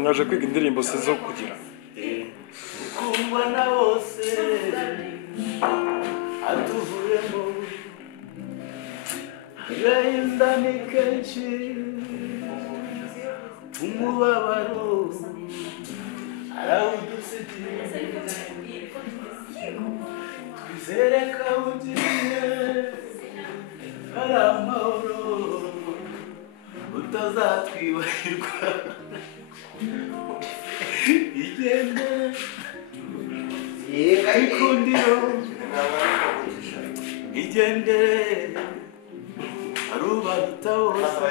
mwaje kwiga indirimbo se zo kugira kumva na bose atuvuyemo agahinda ni kenshi umubabaro arawudusigiye twizere ko ugiye ari amahoro utazatwibagirwa igende ikundiro igendere arubaruta bose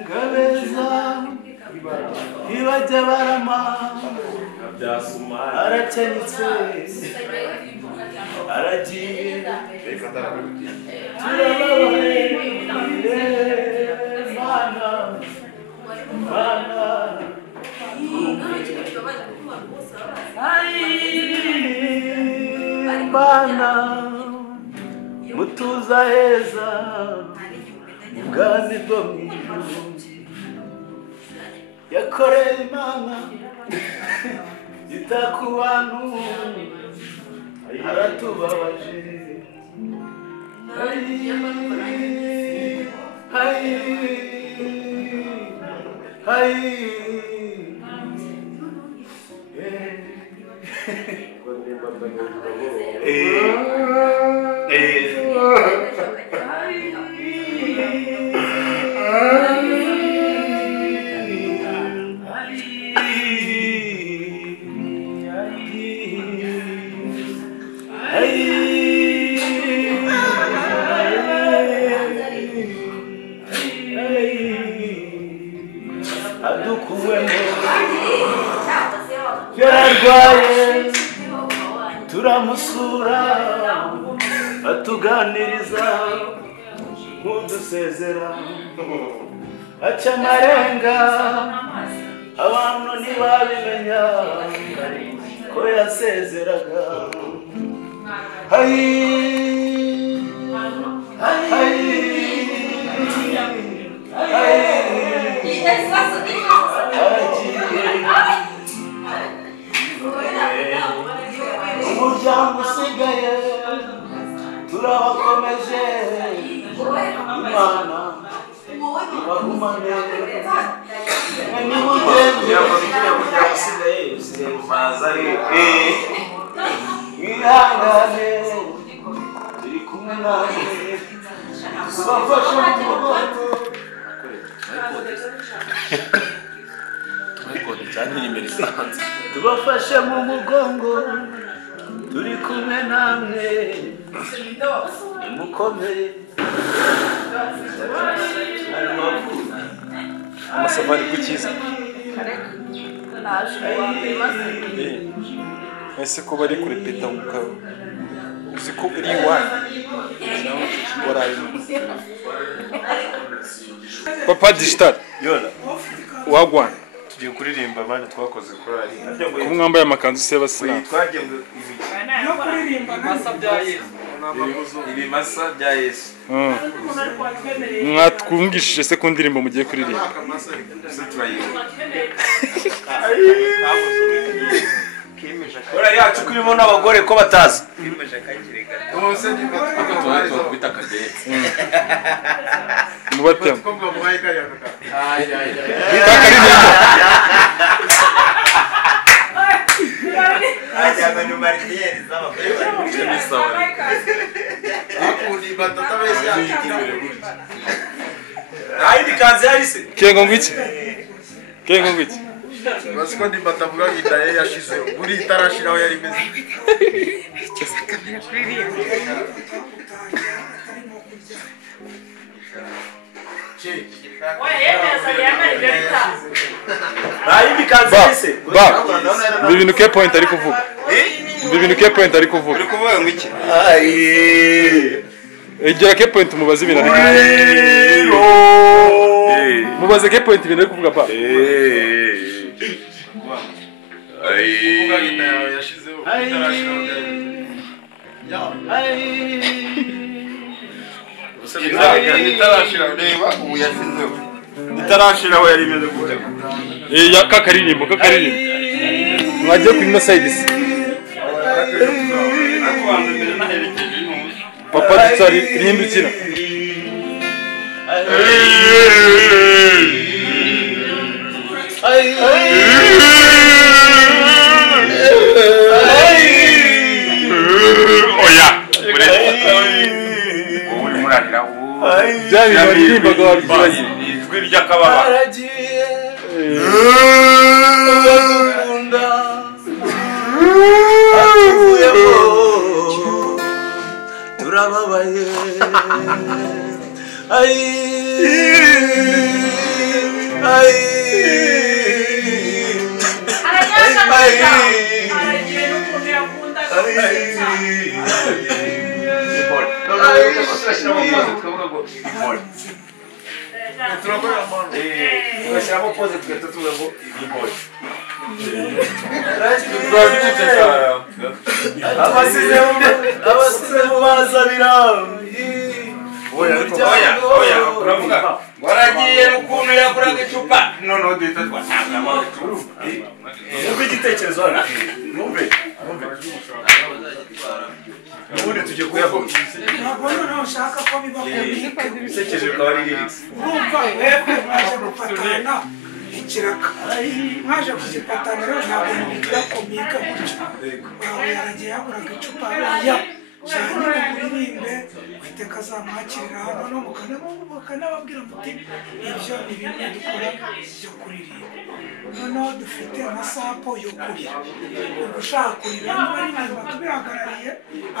ngabeza ntibajya barama arakenyutse aragiye turababaye mana mana mana mutuza heza ubwami bwo mu ijuru yakoreye imana yita ku bantu aratubabaje yararwaye turamusura atuganiriza nk'udusezera aca amarenga abantu ntibabimenya ko yasezeraga umuryango usigaye turabakomeje imana ibahumane nimugende mwihangane turi kumwe nawe tubafashe mu mugongo tubafashe mu mugongo turi kumwe namwe mukomere amasafari gukiza ese ko bari kurepeta ukaba uzi ko uri iwanyu papa digital wagwana tugiye kuririmba abandi twakoze korali ko mwambaye amakanzu se y'abasilamu twagiye no kuririmba ibimasa bya Yesu mwatwumvishije se ku ndirimbo mugiye kuririmba ora yacu kurimo n'abagore ko batazi mubatema ajyana no marinieri z'abagore akundi batata bese ayindi kanzi yarise kengo ngwiki basiko ndi batavuga ngidaye yashize buri itarashiraho yari meze ayindi kanzi yarise ibintu ke point ari kuvuga uri kuvuga ngiki egera ke point mubaze ibintu ari mubaze ke point ibintu ari kuvuga pa itarashira reba ubu yashizeho itarashira aho yari imeze gute ya kakaririmbo mwagiye kuri no side se papa dutsari rihindukira Jani baririmba kwa bibazi ijwi ry'akababa aragiye unda atuvuyemo turababaye Lasciamo pose perché tu lo vuoi abasize bazabira oya uravuga waragiye ukuntu yakuraga icupa none duhita twatanga numva igitekerezo hano numve nubundi tujye kuyavuga ntabwo noneho ushaka ko biba komika ibitekerezo bikaba ari lyrics urumva mwebwe mwaje gupatana ikiraka mwaje kugipatana rero ntabwo mubigira komika gutyo wawe yaragiye yaguraga icupa ya cyane muririmbe ufite kazamwakirira hano no mukanababwira muti ibyo ni bimwe dukora byo kuririmba noneho dufite na sapo yo kurira ushaka kurira niba aririmba tubihagarariye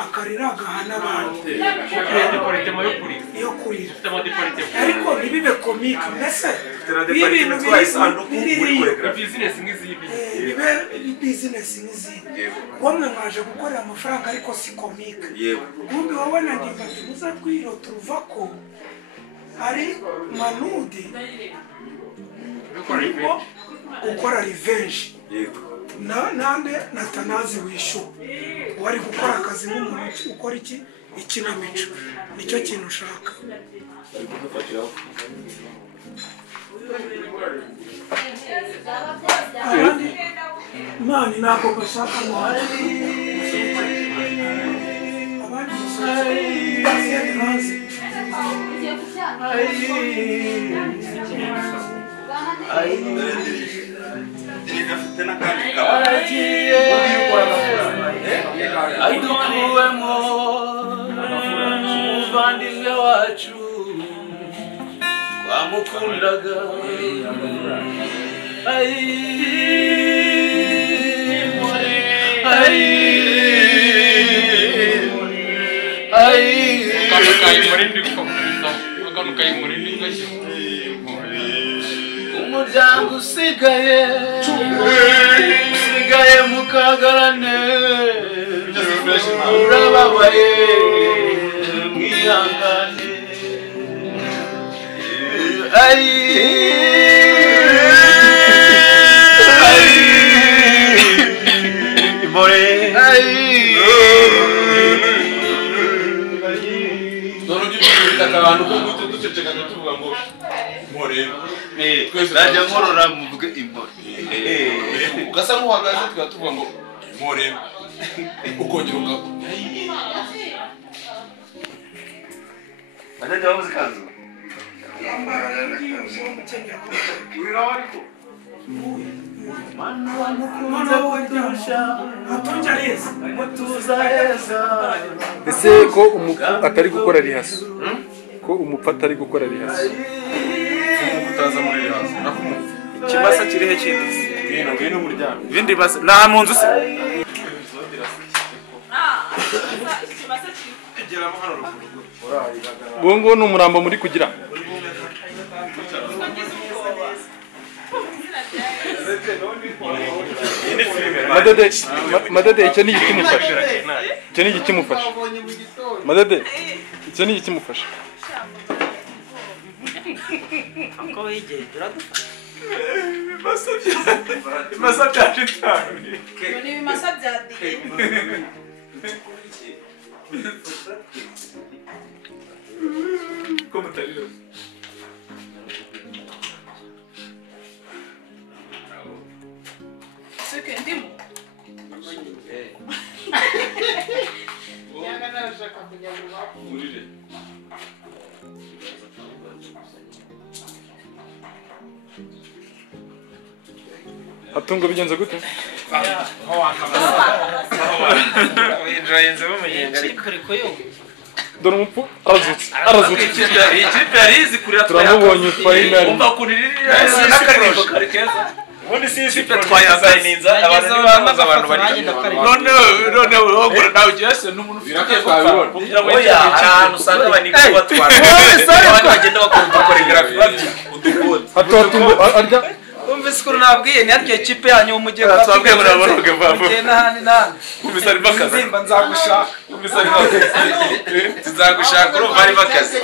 akarira agaha n'abandi yo kurira ariko ntibibe komika mbese ibintu bibe bizinesi nk'izindi wamwe mwaje gukorera amafaranga ariko si komika ubundi wowe na ndimbati muza twiro turuva ko hari manudi urimo gukora revenge nande natanazi wishu wari gukora akazi nk'umuntu ukora ikinamico nicyo kintu ushaka mani ntabwo bashaka muhari abandi aragiye adukuwemo umuvandimwe wacu twamukundaga umuryango usigaye mukagarane urababaye mwihangane abantu ko duceceka tuvuga ngo more najya nkorora muvuge imbore ugasa nk'uhagaze tuvuga ngo more ukongera ukaba bajya bavuze kanzu manu wamukunze kudusha mutuza heza ese ko atari gukora rihaso ko umupfa atari gukora rihaso utaza muri rihaso ikimasa kirihe kintu ngwino muryamo ibindi basa nta mu nzu se ngo ni umurambo muri kugira madede icyo ni igikimufasha madede icyo ni igikimufasha Ako wigeze uradufasha ibimasa bya shitani ni ibimasa bya diye mutarira seke ndimo yanga narashaka kujya mu bako urire Hatungo bigenze gute? winjirayinze bumugenga ariko ariko yo Dore umupfu arazutse. ikipe yarizi kurira Turamubonye finally. umva kuririra n'akaririmbo kari keza ubundi si ikipe twayazayininza abantu ntibamaze abantu bari none wowe nawe ugese n'umuntu ufite kugira ngo oya ahantu usanga abaniga batwara abantu bagenda bakora udukoregrafi babyina udukode Hatungo arya umva sikuru nabwiye ni aryo kipe yanyu umugiye twabwiye ngo naboroge bavo nahandi nahandi umisari bakaza nzimba nzagushaka umisari bakaza tuzagushaka urumva ari bakaza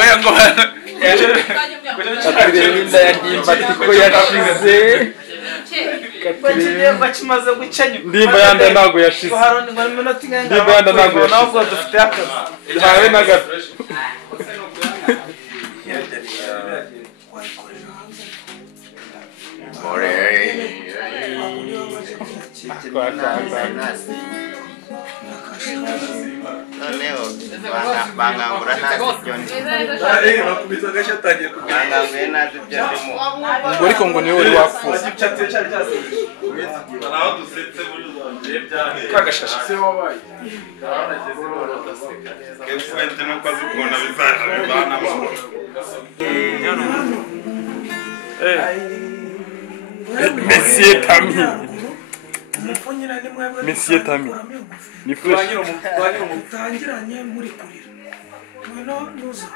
oya ngo atireba inda ya Ndimba tiko yashize. bakimaze gucanya Ndimba yanda ntago yashize. Ndimba yanda ntago yashize. ntabwo dufite akazi Ntawe na gato. noneho bangangura ntazi ibyo ndimo bakubita agashatangiye banganguye ntazi ibyo ndimo Ngo ariko ngo niwe wari wapfuye. naho dusetse muri kagashashi se wabaye kefente nuko azi ukuntu bizaje bibanamo Monsieur Tami. umupfunyira ni mwebwe Monsieur Tami. Ni fresh. utangiranye muri kurira mweno nuza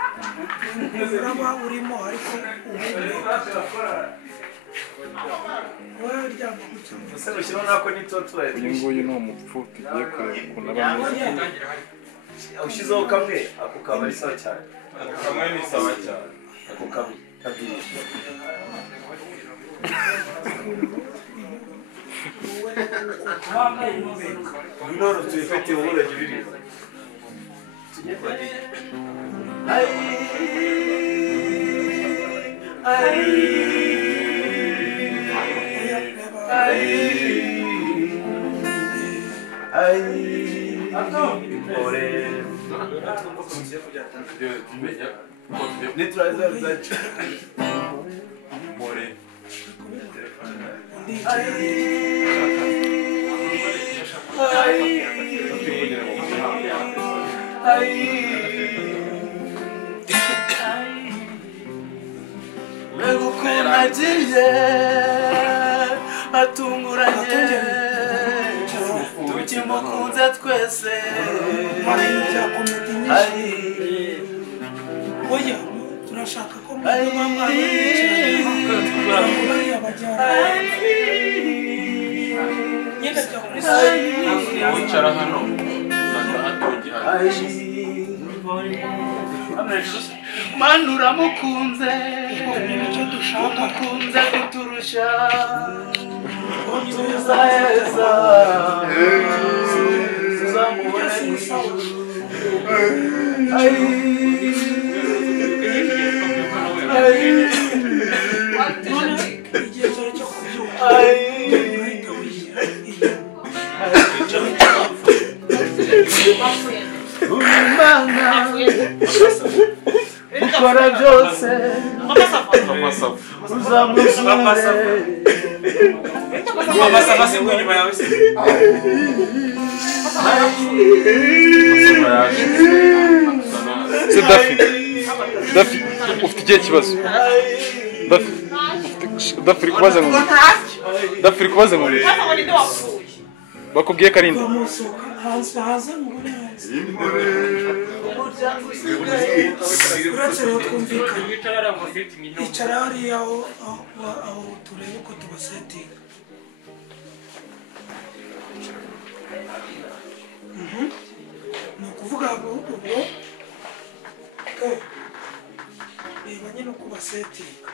uraba urimo ariko wowe ryama gutya ese rushyiraho nako n'itotura Uyu nguyu ni umupfu tugiye kureba ukuntu abameze. ushyizeho kamwe ako kaba ari sawa cyane ako kamwe ni sawa cyane ako kamwe kabiri none tuyifite uburaje biriba atunguranye tukimukunze twese oya turashaka ko mwebwe mwamwabikirana nyine bya wicara hano manu uramukunze umukunze kuturusha tuzaheza tuzamubona mw'ijuru igihe cyari cyo kubyuka ukora byose uzamuzure amasaka si inyuma yawe se Se Dafi ufite ikihe kibazo? Dafi uri kubaza ngo Dafi uri kubaza ngo bakubwiye Karinda bamusohoka hanze mubone hanze uretse rero twumvikana icara hariya aho turebe ko tubasetinga ni ukuvuga ngo ubwo reba nyine uko basetinga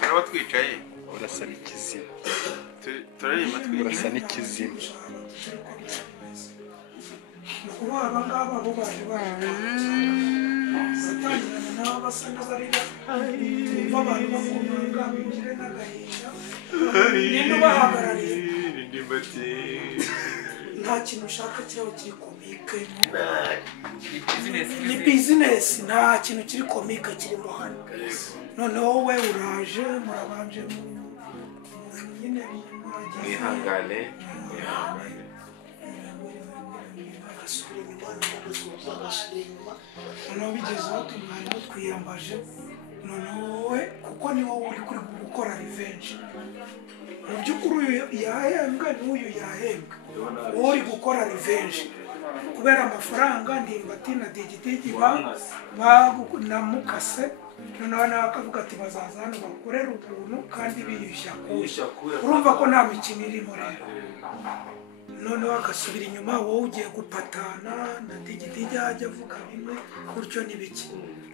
turaba twicaye urasaba ikizina. turaririmba urasa n'ikizima kuba abangaba bo baje batangirana nabo basa n'abarira bumva abantu bakomanga binjire n'agahinda ninde ubahagarariye nta kintu ushaka kibaho kiri komike ni bizinesi nta kintu kiri komike kirimo hano noneho wowe uraje murabanje nyine mwihangane noneho bigezeho tumwarimu twiyambaje noneho wowe kuko ni wowe uri kuri gukora revenge mu by'ukuri uyu yahembwa n'uyu yahembwa wowe uri gukora revenge kubera amafaranga ndimbati na digidigi namukase noneho nawe akavuga ati bazaza hano bakorera ubuntu kandi biyushya urumva ko nta mikino irimo rero noneho agasubira inyuma wowe ugiye gupatana na digidigi ajya avuga bimwe gutyo n'ibiki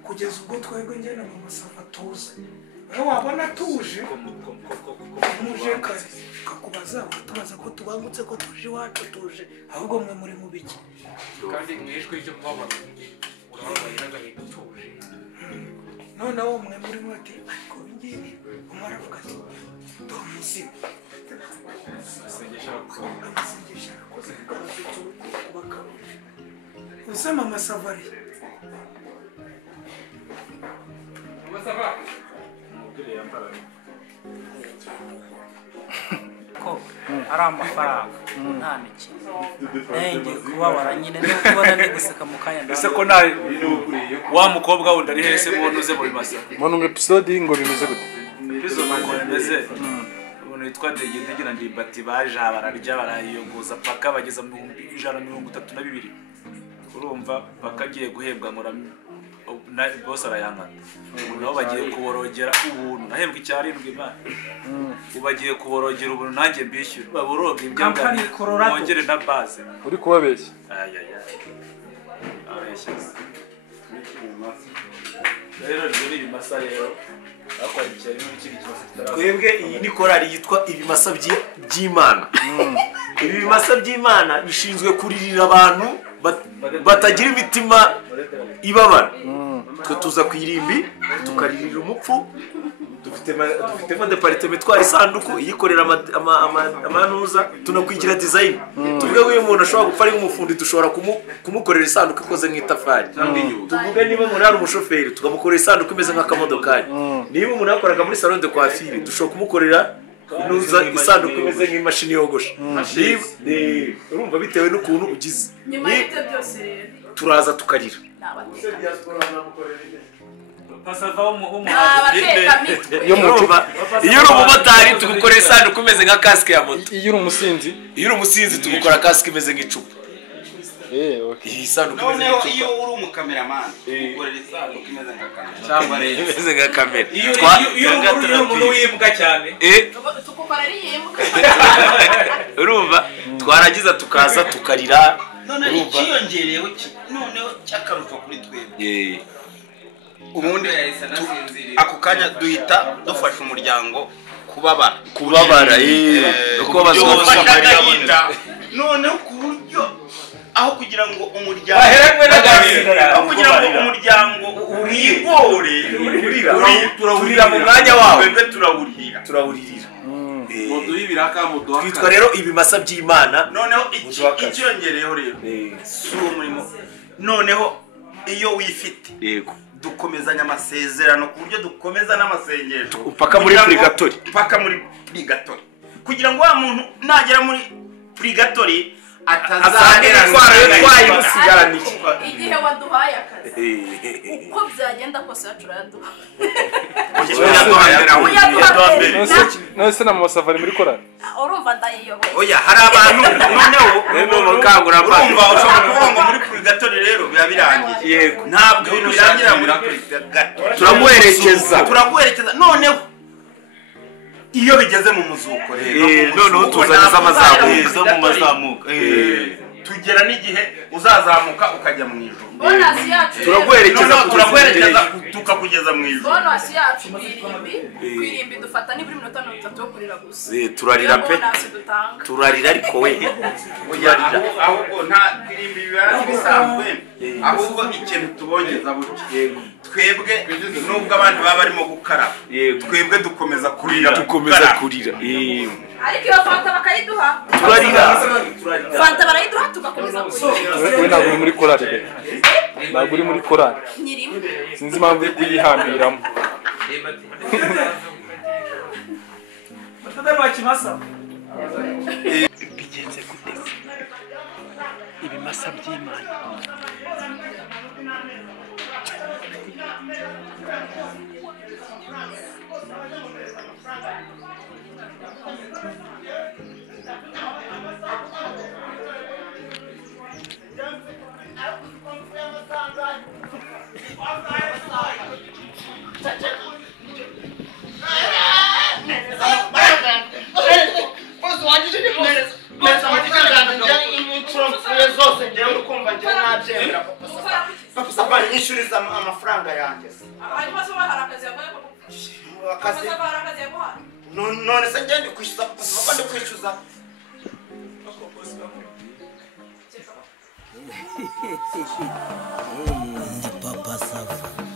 kugeza ubwo twebwe ngena mu masava tuze wowe wabona tuje muje kare kakubaza ukatubaza ko tubangutse ko tuje iwacu tuje ahubwo mwe muri mu biki kandi mwishwe icyo kubabara urababaye n'agahinda utuje noneho mwe muri ati ariko ngibi umwe aravuga ati dore umuzimu usema amasavari ko ari amafaranga nta mikino ngiye kubabara nyine no kubona ndi guseka mu kanya ese ko nta wa mukobwa wundi ari hese mubona uze muri masa mbona ngo episode ngo bimeze gute episode ngo bimeze umuntu witwa Degedege na Ndimbati baje bararya barayiyogoza paka bageza mu 132 urumva paka agiye guhembwa nkora boss arayanga nabo bagiye kuborogera ubuntu nahembwa icyarindwi imana ubagiye kuborogera ubuntu nanjye mbishyura baboroga ibyangana mongere na base uri kubabeshya rero ni ibimasa rero akwarikiye ari n'ikindi kibazo kitaraza twebwe iyi ni korali yitwa ibimasa by'Imana ibi bimasa by'Imana bishinzwe kuririra abantu batagira imitima ibabara twe tuza ku irimbi tukaririra umupfu dufitemo departement twari isanduku iyikorera amanuza tunakwigira design tuvuge ko uyu muntu ashobora gupfa ari nk'umufundi dushobora kumukorera isanduku ikoze nk'itafari tuvuge niba umuntu ari umushoferi tukamukorera isanduku imeze nk'akamodokari niba umuntu yakoraga muri salon de coiffure dushobora kumukorera isanduku imeze nk'imashini yogosha urumva bitewe n'ukuntu ugize turaza tukarira iyo uri umumotari tugukorera isanduku imeze nka kasike ya moto iyo uri umusinzi tugukora kasike imeze nk'icupa iyi sanduku noneho iyo uri umukameramani ukorera isanduku imeze nka kamera cyangwa rero imeze nka kamera iyo uri umuntu wimbwa cyane tukukora ari yimbwa urumva twaragiza tukaza tukarira noneho ikiyongereyeho noneho cyakaruka kuri twebwe ubundi ako kanya duhita dufasha umuryango kubabara uko bazofasha noneho ku buryo aho kugira ngo umuryango wigore turahurira mu mwanya wawe turawurira twitwa rero ibimasa by'Imana noneho icyongereyeho rero si umurimo noneho iyo wifite yego dukomezanya amasezerano ku buryo dukomeza n'amasengesho upaka muri purigatori kugira ngo wa muntu nagera muri purigatori atazagera twayimusigaraniye igihe waduhaye akazi uko byagenda kose yacuraduha nose na masafari muri korali urumva ndayiyoboye oya hari abantu noneho mukangurambaga urumva ushobora kuvuga ngo muri purigatori rero biba birangiye yego ntabwo ibintu birangira muri purigatori turaguherekeza noneho iyo bigeze mu muzuko rero noneho tuzaniza amazamuka tugera n'igihe uzazamuka ukajya mu ijuru bonasi yacu turaguherekeza tukakugeza mu ijuru bonasi yacu kwirimbi dufata niburi minota 30 yo kurira gusa turarira pe turarira ariko we ahubwo nta kwirimbi biba bisanzwe ahubwo ikintu tubongeza buke twebwe nubwo abandi baba barimo gukaraba twebwe dukomeza kurira ariko iyo fanta bakayiduha turarira fanta barayiduha tugakomeza kurira we ntabwo uri muri korari ntabwo uri muri korari nyirimo sinzi impamvu uri kuyihambiramo bigenze gute ibimasa by'Imana nyishuriza amafaranga yanjye hanyuma se baharakazi yabaye akazi none se ngende kwishyuza papa ndi kwishyuza Papa Sava.